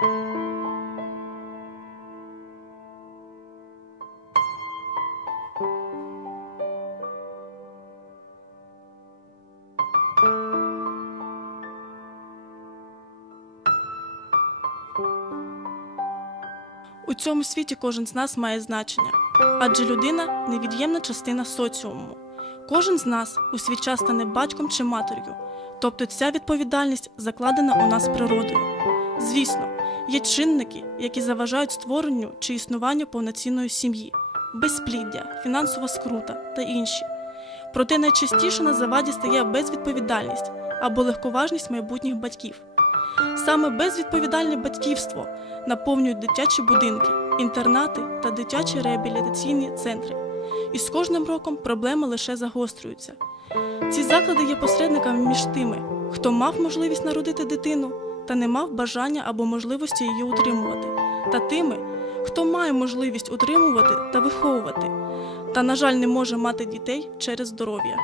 У цьому світі кожен з нас має значення, адже людина невід'ємна частина соціуму. Кожен з нас у свій час стане батьком чи матір'ю, тобто ця відповідальність закладена у нас природою. Звісно, є чинники, які заважають створенню чи існуванню повноцінної сім'ї, безпліддя, фінансова скрута та інші. Проте найчастіше на заваді стає безвідповідальність або легковажність майбутніх батьків. Саме безвідповідальне батьківство наповнюють дитячі будинки, інтернати та дитячі реабілітаційні центри. І з кожним роком проблеми лише загострюються. Ці заклади є посередниками між тими, хто мав можливість народити дитину та не мав бажання або можливості її утримувати, та тими, хто має можливість утримувати та виховувати, та, на жаль, не може мати дітей через здоров'я.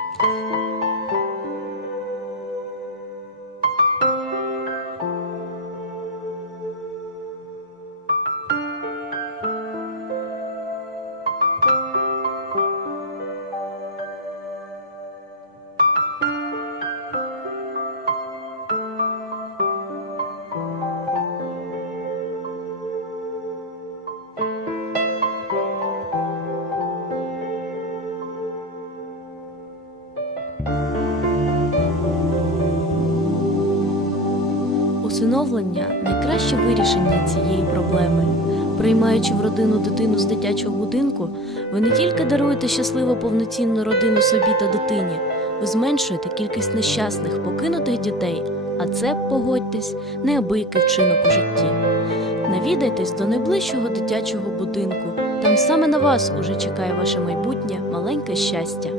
Усиновлення найкраще вирішення цієї проблеми. Приймаючи в родину дитину з дитячого будинку, ви не тільки даруєте щасливу повноцінну родину собі та дитині, ви зменшуєте кількість нещасних покинутих дітей, а це, погодьтесь, неабиякий вчинок у житті. Навідайтесь до найближчого дитячого будинку. Там саме на вас уже чекає ваше майбутнє маленьке щастя.